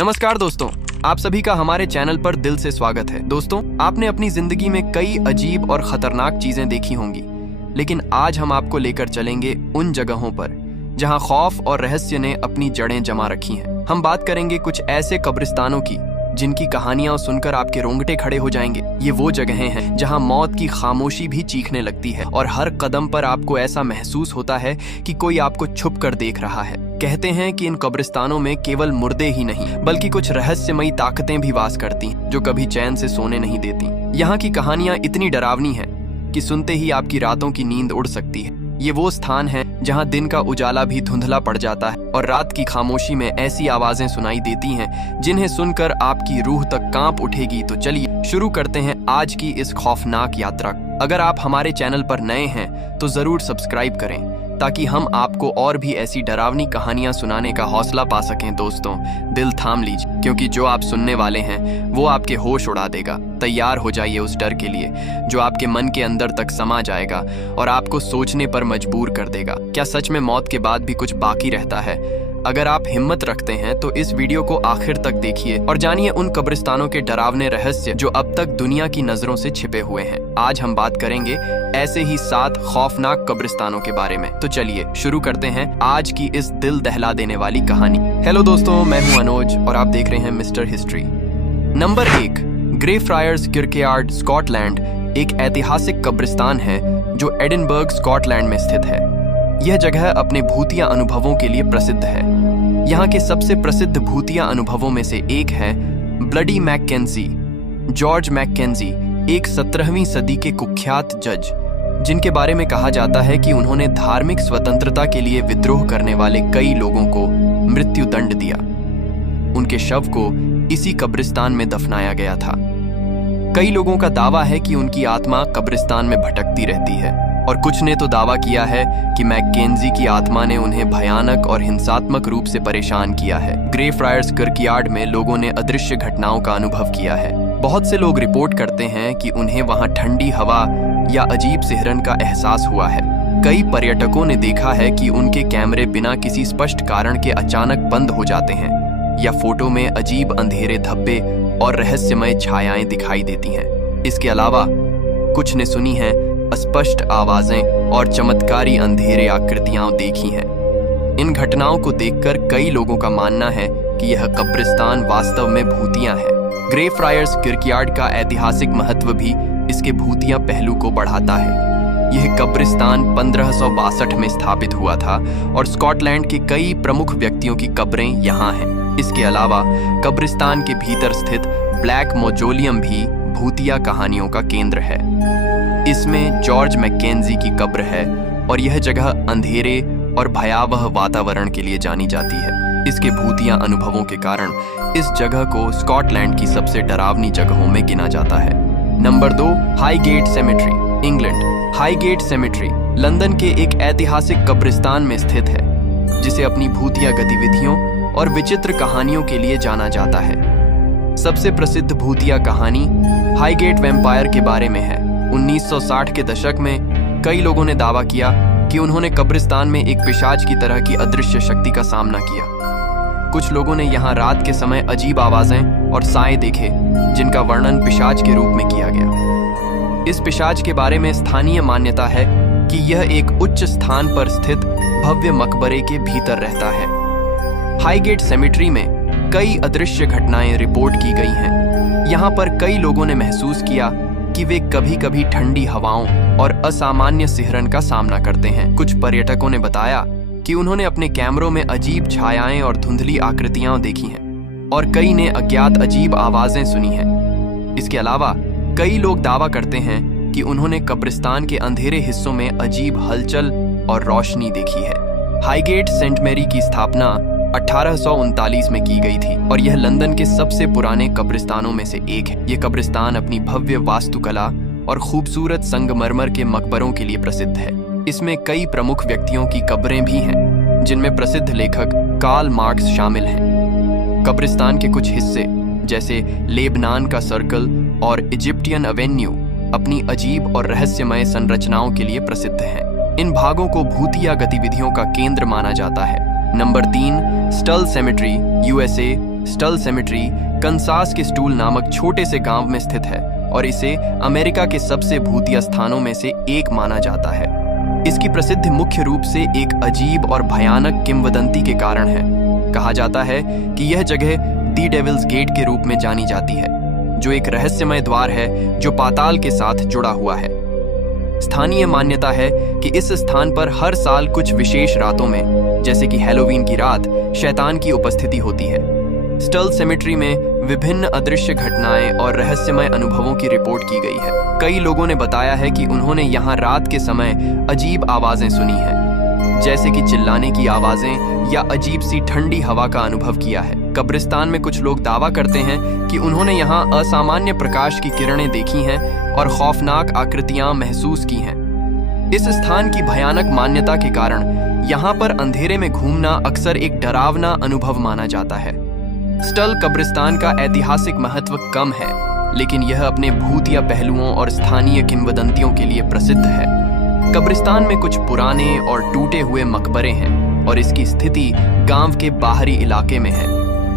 नमस्कार दोस्तों, आप सभी का हमारे चैनल पर दिल से स्वागत है। दोस्तों, आपने अपनी जिंदगी में कई अजीब और खतरनाक चीजें देखी होंगी, लेकिन आज हम आपको लेकर चलेंगे उन जगहों पर जहां खौफ और रहस्य ने अपनी जड़ें जमा रखी हैं। हम बात करेंगे कुछ ऐसे कब्रिस्तानों की जिनकी कहानियां सुनकर आपके रोंगटे खड़े हो जाएंगे। ये वो जगहें हैं जहां मौत की खामोशी भी चीखने लगती है और हर कदम पर आपको ऐसा महसूस होता है कि कोई आपको छुप कर देख रहा है। कहते हैं कि इन कब्रिस्तानों में केवल मुर्दे ही नहीं बल्कि कुछ रहस्यमयी ताकतें भी वास करती हैं जो कभी चैन से सोने नहीं देती। यहाँ की कहानियां इतनी डरावनी हैं कि सुनते ही आपकी रातों की नींद उड़ सकती है। ये वो स्थान है जहां दिन का उजाला भी धुंधला पड़ जाता है और रात की खामोशी में ऐसी आवाजें सुनाई देती हैं जिन्हें सुनकर आपकी रूह तक कांप उठेगी। तो चलिए शुरू करते हैं आज की इस खौफनाक यात्रा। अगर आप हमारे चैनल पर नए हैं तो जरूर सब्सक्राइब करें ताकि हम आपको और भी ऐसी डरावनी कहानियां सुनाने का हौसला पा सकें। दोस्तों, दिल थाम लीजिए क्योंकि जो आप सुनने वाले हैं वो आपके होश उड़ा देगा। तैयार हो जाइए उस डर के लिए जो आपके मन के अंदर तक समा जाएगा और आपको सोचने पर मजबूर कर देगा। क्या सच में मौत के बाद भी कुछ बाकी रहता है? अगर आप हिम्मत रखते हैं तो इस वीडियो को आखिर तक देखिए और जानिए उन कब्रिस्तानों के डरावने रहस्य जो अब तक दुनिया की नजरों से छिपे हुए हैं। आज हम बात करेंगे ऐसे ही 7 खौफनाक कब्रिस्तानों के बारे में। तो चलिए शुरू करते हैं आज की इस दिल दहला देने वाली कहानी। हेलो दोस्तों, मैं हूं अनुज और आप देख रहे हैं Mister History. Number 1, Greyfriars Kirkyard, Scotland एक ऐतिहासिक कब्रिस्तान है जो एडिनबर्ग, स्कॉटलैंड में स्थित है। यह जगह अपने भूतिया अनुभवों के लिए प्रसिद्ध है। यहाँ के सबसे प्रसिद्ध भूतिया अनुभवों में से एक है ब्लडी मैककेंजी। जॉर्ज मैककेंजी एक 17वीं सदी के कुख्यात जज जिनके बारे में कहा जाता है कि उन्होंने धार्मिक स्वतंत्रता के लिए विद्रोह करने वाले कई लोगों को मृत्यु दंड दिया। उनके शव को इसी कब्रिस्तान में दफनाया गया था। कई लोगों का दावा है कि उनकी आत्मा कब्रिस्तान में भटकती रहती है और कुछ ने तो दावा किया है कि मैककेंजी की आत्मा ने उन्हें भयानक और हिंसात्मक रूप से परेशान किया है। ग्रे फ्रायर्स किर्कयार्ड में लोगों ने अदृश्य घटनाओं का अनुभव किया है। बहुत से लोग रिपोर्ट करते हैं कि उन्हें वहां ठंडी हवा या अजीब सिहरन का एहसास हुआ है। कई पर्यटकों ने देखा है कि उनके कैमरे बिना किसी स्पष्ट कारण के अचानक बंद हो जाते हैं या फोटो में अजीब अंधेरे धब्बे और रहस्यमय छायाएं दिखाई देती हैं। इसके अलावा कुछ ने सुनी है अस्पष्ट आवाजें और चमत्कारी अंधेरे आकृतियां देखी हैं। इन घटनाओं को देखकर कई लोगों का मानना है कि यह कब्रिस्तान वास्तव में भूतिया है। ग्रे फ्रायर्स किर्कयार्ड का ऐतिहासिक महत्व भी इसके भूतिया पहलू को बढ़ाता है। यह कब्रिस्तान 1562 में स्थापित हुआ था और स्कॉटलैंड के कई प्रमुख व्यक्तियों की कब्रें यहाँ हैं। इसके अलावा कब्रिस्तान के भीतर स्थित ब्लैक मौजोलियम भी भूतिया कहानियों का केंद्र है। इसमें जॉर्ज मैककेंजी की कब्र है और यह जगह अंधेरे और भयावह वातावरण के लिए जानी जाती है। इसके भूतिया अनुभवों के कारण इस जगह को स्कॉटलैंड की सबसे डरावनी जगहों में गिना जाता है। Number 2, Highgate cemetery, England. Highgate cemetery London के एक ऐतिहासिक कब्रिस्तान में स्थित है जिसे अपनी भूतिया गतिविधियों और विचित्र कहानियों के लिए जाना जाता है। सबसे प्रसिद्ध भूतिया कहानी हाईगेट वैम्पायर के बारे में है। 1960 के दशक में कई लोगों ने दावा किया कि उन्होंने कब्रिस्तान में एक पिशाच की तरह की अदृश्य शक्ति का सामना किया। कुछ लोगों ने यहाँ रात के समय अजीब आवाजें और साए देखे जिनका वर्णन पिशाच के रूप में किया गया। इस पिशाच के बारे में स्थानीय मान्यता है कि यह एक उच्च स्थान पर स्थित भव्य मकबरे के भीतर रहता है। हाईगेट सेमेट्री में कई अदृश्य घटनाएं रिपोर्ट की गई हैं। यहाँ पर कई लोगों ने महसूस किया कि वे कभी-कभी ठंडी हवाओं और असामान्य सिहरन का सामना करते हैं। कुछ पर्यटकों ने बताया कि उन्होंने अपने कैमरों में अजीब छायाएं और धुंधली आकृतियां देखी हैं और कई ने अज्ञात अजीब आवाजें सुनी हैं। इसके अलावा कई लोग दावा करते हैं कि उन्होंने कब्रिस्तान के अंधेरे हिस्सों में अजीब हलचल और रोशनी देखी है। हाईगेट सेंट मैरी की स्थापना 1839 में की गई थी और यह लंदन के सबसे पुराने कब्रिस्तानों में से एक है। यह कब्रिस्तान अपनी भव्य वास्तुकला और खूबसूरत संगमरमर के मकबरों के लिए प्रसिद्ध है। इसमें कई प्रमुख व्यक्तियों की कब्रें भी हैं, जिनमें प्रसिद्ध लेखक कार्ल मार्क्स शामिल हैं। कब्रिस्तान के कुछ हिस्से जैसे लेबनान का सर्कल और इजिप्टियन एवेन्यू अपनी अजीब और रहस्यमय संरचनाओं के लिए प्रसिद्ध हैं। इन भागों को भूतिया गतिविधियों का केंद्र माना जाता है। Number 3, stall cemetery, USA, stall cemetery Kansas के स्टूल नामक छोटे से गांव में स्थित है और इसे अमेरिका के सबसे भूतिया स्थानों में से एक माना जाता है। इसकी प्रसिद्धि मुख्य रूप से एक अजीब और भयानक किंवदंती के कारण है। कहा जाता है कि यह जगह दी डेविल्स गेट के रूप में जानी जाती है, जो एक रहस्यमय द्वार है जो पाताल के साथ जुड़ा हुआ है। स्थानीय मान्यता है कि इस स्थान पर हर साल कुछ विशेष रातों में, जैसे कि हैलोवीन की रात, शैतान की उपस्थिति होती है। स्टल सेमेट्री में विभिन्न अदृश्य घटनाएं और रहस्यमय अनुभवों की रिपोर्ट की गई है। कई लोगों ने बताया है कि उन्होंने यहाँ रात के समय अजीब आवाजें सुनी हैं, जैसे कि चिल्लाने की आवाजें या अजीब सी ठंडी हवा का अनुभव किया है। कब्रिस्तान में कुछ लोग दावा करते हैं कि उन्होंने यहाँ असामान्य प्रकाश की किरणें देखी हैं और खौफनाक आकृतियां महसूस की हैं। इस स्थान की भयानक मान्यता के कारण यहाँ पर अंधेरे में घूमना अक्सर एक डरावना अनुभव माना जाता है। स्टल कब्रिस्तान का ऐतिहासिक महत्व कम है, लेकिन यह अपने भूतिया पहलुओं और स्थानीय किंवदंतियों के लिए प्रसिद्ध है। कब्रिस्तान में कुछ पुराने और टूटे हुए मकबरे हैं और इसकी स्थिति गांव के बाहरी इलाके में है।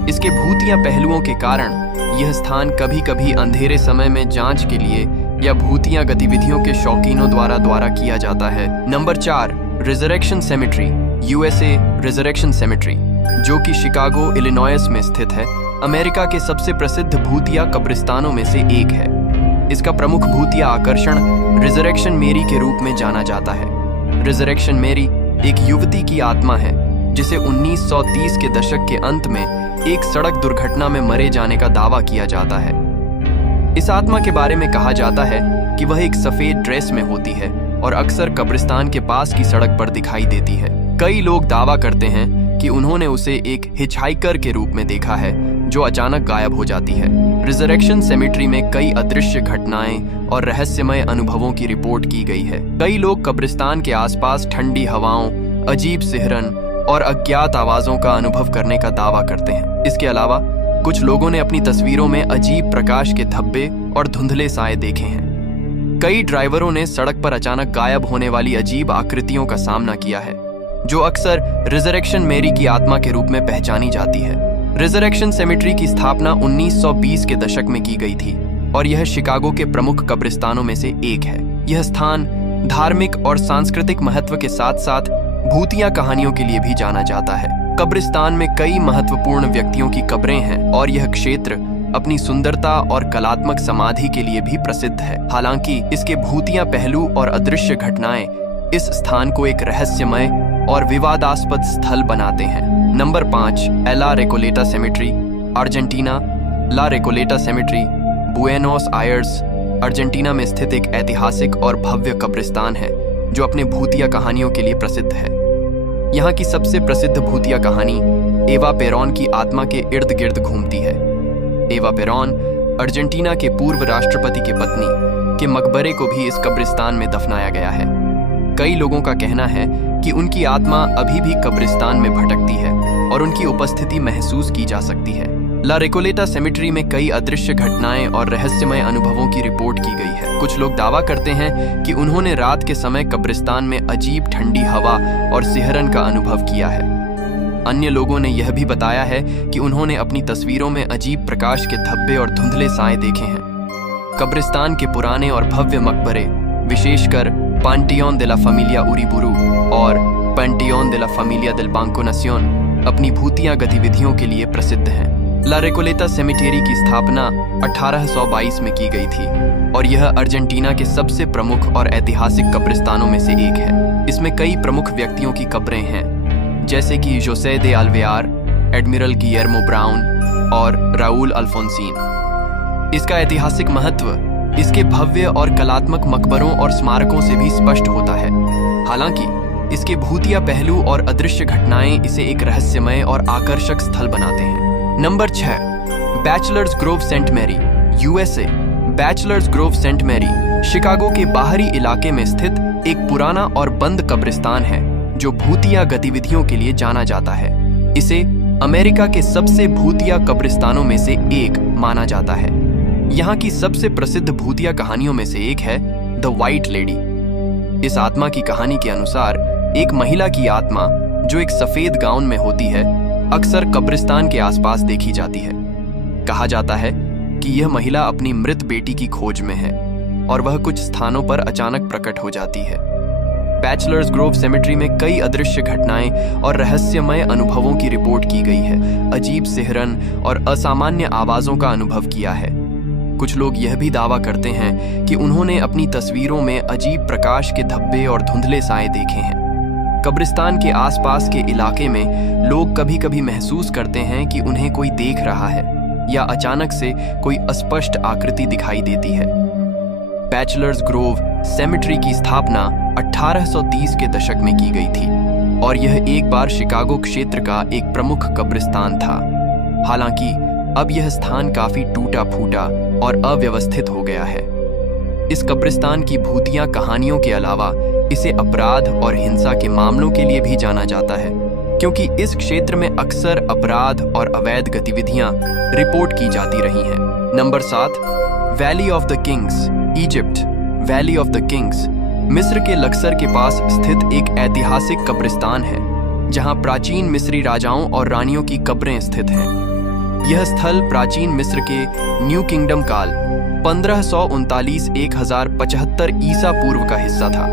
इसके भूतिया पहलुओं के कारण यह स्थान कभी कभी अंधेरे समय में जांच के लिए या भूतिया गतिविधियों के शौकीनों द्वारा किया जाता है। Number 4, resurrection cemetery, USA resurrection cemetery, जो कि शिकागो, इलिनॉयस में स्थित है, अमेरिका के सबसे प्रसिद्ध भूतिया कब्रिस्तानों में से एक है। इसका प्रमुख भूतिया आकर्षण रिजरेक्शन मेरी के रूप में जाना जाता है। रिजरेक्शन मेरी एक युवती की आत्मा है जिसे 1930 के दशक के अंत में एक सड़क दुर्घटना में मरे जाने का दावा किया जाता है। इस आत्मा के बारे में कहा जाता है कि वह एक सफेद ड्रेस में होती है और अक्सर कब्रिस्तान के पास की सड़क पर दिखाई देती है। कई लोग दावा करते हैं कि उन्होंने उसे एक हिचहाइकर के रूप में देखा है जो अचानक गायब हो जाती है। रिजरेक्शन सेमेट्री में कई अदृश्य घटनाएं और रहस्यमय अनुभवों की रिपोर्ट की गई है। कई लोग कब्रिस्तान के आसपास ठंडी हवाओं, अजीब सिहरन और अज्ञात आवाजों का अनुभव करने का दावा करते हैं। इसके अलावा कुछ लोगों ने अपनी तस्वीरों में अजीब प्रकाश के धब्बे और धुंधले साए देखे हैं। कई ड्राइवरों ने सड़क पर अचानक गायब होने वाली अजीब आकृतियों का सामना किया है, जो अक्सर रिजरेक्शन मेरी की आत्मा के रूप में पहचानी जाती है। रिजरेक्शन सेमेट्री की स्थापना 1920 के दशक में की गई थी और यह शिकागो के प्रमुख कब्रिस्तानों में से एक है। यह स्थान धार्मिक और सांस्कृतिक महत्व के साथ साथ भूतिया कहानियों के लिए भी जाना जाता है। कब्रिस्तान में कई महत्वपूर्ण व्यक्तियों की कब्रें हैं और यह क्षेत्र अपनी सुंदरता और कलात्मक समाधि के लिए भी प्रसिद्ध है। हालांकि इसके भूतिया पहलू और अदृश्य घटनाएं इस स्थान को एक रहस्यमय और विवादास्पद स्थल बनाते हैं। नंबर 5, ला रेकोलेटा सेमेट्री, अर्जेंटीना। ला रेकोलेटा सेमेट्री बुएनोस आयर्स, अर्जेंटीना में स्थित एक ऐतिहासिक और भव्य कब्रिस्तान है जो अपने भूतिया कहानियों के लिए प्रसिद्ध है। यहाँ की सबसे प्रसिद्ध भूतिया कहानी एवा पेरॉन की आत्मा के इर्द गिर्द घूमती है। एवा पेरॉन अर्जेंटीना के पूर्व राष्ट्रपति की पत्नी के मकबरे को भी इस कब्रिस्तान में दफनाया गया है। कई लोगों का कहना है कि उनकी आत्मा अभी भी कब्रिस्तान में भटकती है और उनकी उपस्थिति महसूस की जा सकती है। ला रेकोलेटा सेमेट्री में कई अदृश्य घटनाएं और रहस्यमय अनुभवों की रिपोर्ट की गई है। कुछ लोग दावा करते हैं कि उन्होंने रात के समय कब्रिस्तान में अजीब ठंडी हवा और सिहरन का अनुभव किया है। अन्य लोगों ने यह भी बताया है कि उन्होंने अपनी तस्वीरों में अजीब प्रकाश के धब्बे और धुंधले साए देखे हैं। कब्रिस्तान के पुराने और भव्य मकबरे, विशेषकर पांटियोन दे ला फैमिलिया उरीबुरू और पैंटियोन दे ला फैमिलिया देल बांको नासियोन, अपनी भूतिया गतिविधियों के लिए प्रसिद्ध हैं। ला रेकोलेटा सेमेटेरी की स्थापना 1822 में की गई थी और यह अर्जेंटीना के सबसे प्रमुख और ऐतिहासिक कब्रिस्तानों में से एक है। इसमें कई प्रमुख व्यक्तियों की कब्रें हैं, जैसे कि जोसे दे अल्वेआर, एडमिरल गियर्मो ब्राउन और राउल अल्फोंसीन। इसका ऐतिहासिक महत्व इसके भव्य और कलात्मक मकबरों और स्मारकों से भी स्पष्ट होता है। हालांकि इसके भूतिया पहलू और अदृश्य घटनाएं इसे एक रहस्यमय और आकर्षक स्थल बनाते हैं। Number 6, Bachelors Grove Saint Mary, USA. Bachelors Grove Saint Mary Chicago के बाहरी इलाके में स्थित एक पुराना और बंद कब्रिस्तान है जो भूतिया गतिविधियों के लिए जाना जाता है। इसे अमेरिका के सबसे भूतिया कब्रिस्तानों में से एक माना जाता है। यहाँ की सबसे प्रसिद्ध भूतिया कहानियों में से एक है द व्हाइट लेडी। इस आत्मा की कहानी के अनुसार एक महिला की आत्मा जो एक सफेद गाउन में होती है अक्सर कब्रिस्तान के आसपास देखी जाती है। कहा जाता है कि यह महिला अपनी मृत बेटी की खोज में है और वह कुछ स्थानों पर अचानक प्रकट हो जाती है। बैचलर्स ग्रोव सेमेट्री में कई अदृश्य घटनाएं और रहस्यमय अनुभवों की रिपोर्ट की गई है। अजीब सिहरन और असामान्य आवाजों का अनुभव किया है। कुछ लोग यह भी दावा करते हैं कि उन्होंने अपनी तस्वीरों में अजीब प्रकाश के धब्बे और धुंधले साए देखे हैं। कब्रिस्तान के आसपास के इलाके में लोग कभी कभी महसूस करते हैं कि उन्हें कोई देख रहा है या अचानक से कोई अस्पष्ट आकृति दिखाई देती है। बैचलर्स ग्रोव सेमेट्री की स्थापना 1830 के दशक में की गई थी और यह एक बार शिकागो क्षेत्र का एक प्रमुख कब्रिस्तान था। हालांकि अब यह स्थान काफी टूटा फूटा और अव्यवस्थित हो गया है। इस कब्रिस्तान की भूतिया कहानियों के अलावा इसे अपराध और हिंसा के मामलों के लिए भी जाना जाता है, क्योंकि इस क्षेत्र में अक्सर अपराध और अवैध गतिविधियां रिपोर्ट की जाती रही हैं। Number 7, valley of the Kings, Egypt. Valley of the Kings मिस्र के लक्सर के पास स्थित एक ऐतिहासिक कब्रिस्तान है, जहां प्राचीन मिस्री राजाओं और रानियों की कब्रें स्थित हैं। यह स्थल प्राचीन मिस्र के न्यू किंगडम काल 1539-1075 ईसा पूर्व का हिस्सा था।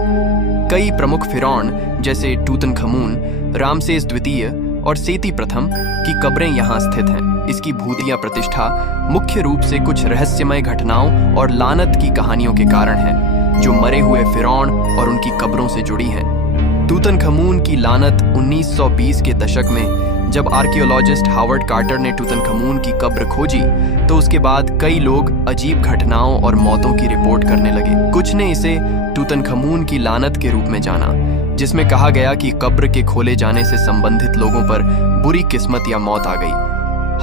कई प्रमुख फिरौन जैसे टूतनखमून, रामसेस द्वितीय और सेती प्रथम की कब्रें यहाँ स्थित हैं। इसकी भूतिया प्रतिष्ठा मुख्य रूप से कुछ रहस्यमय घटनाओं और लानत की कहानियों के कारण है, जो मरे हुए फिरौन और उनकी कब्रों से जुड़ी हैं। टूतनखमून की लानत 1920 के दशक में जब आर्कियोलॉजिस्ट हावर्ड कार्टर ने टूतनखमून की कब्र खोजी, तो उसके बाद कई लोग अजीब घटनाओं और मौतों की रिपोर्ट करने लगे। कुछ ने इसे टूतनखमून की लानत के रूप में जाना, जिसमें कहा गया कि कब्र के खोले जाने से संबंधित लोगों पर बुरी किस्मत या मौत आ गई।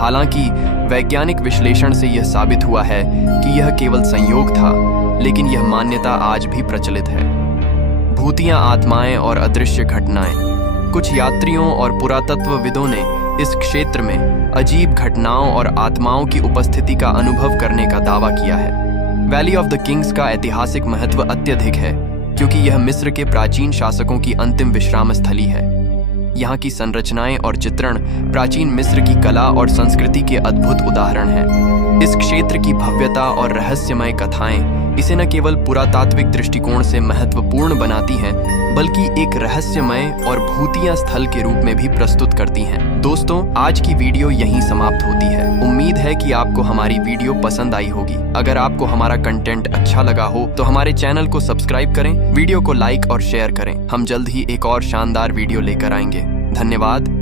हालांकि वैज्ञानिक विश्लेषण से यह साबित हुआ है कि यह केवल संयोग था, लेकिन यह मान्यता आज भी प्रचलित है। भूतिया आत्माएं और अदृश्य घटनाएं। कुछ यात्रियों और पुरातत्वविदों ने इस क्षेत्र में अजीब घटनाओं और आत्माओं की उपस्थिति का अनुभव करने का दावा किया है। वैली ऑफ द किंग्स का ऐतिहासिक महत्व अत्यधिक है, क्योंकि यह मिस्र के प्राचीन शासकों की अंतिम विश्राम स्थली है। यहाँ की संरचनाएं और चित्रण प्राचीन मिस्र की कला और संस्कृति के अद्भुत उदाहरण हैं। इस क्षेत्र की भव्यता और रहस्यमय कथाएं इसे न केवल पुरातात्विक दृष्टिकोण से महत्वपूर्ण बनाती हैं, बल्कि एक रहस्यमय और भूतिया स्थल के रूप में भी प्रस्तुत करती हैं। दोस्तों, आज की वीडियो यहीं समाप्त होती है। उम्मीद है कि आपको हमारी वीडियो पसंद आई होगी। अगर आपको हमारा कंटेंट अच्छा लगा हो तो हमारे चैनल को सब्सक्राइब करें, वीडियो को लाइक और शेयर करें। हम जल्द ही एक और शानदार वीडियो लेकर आएंगे। धन्यवाद।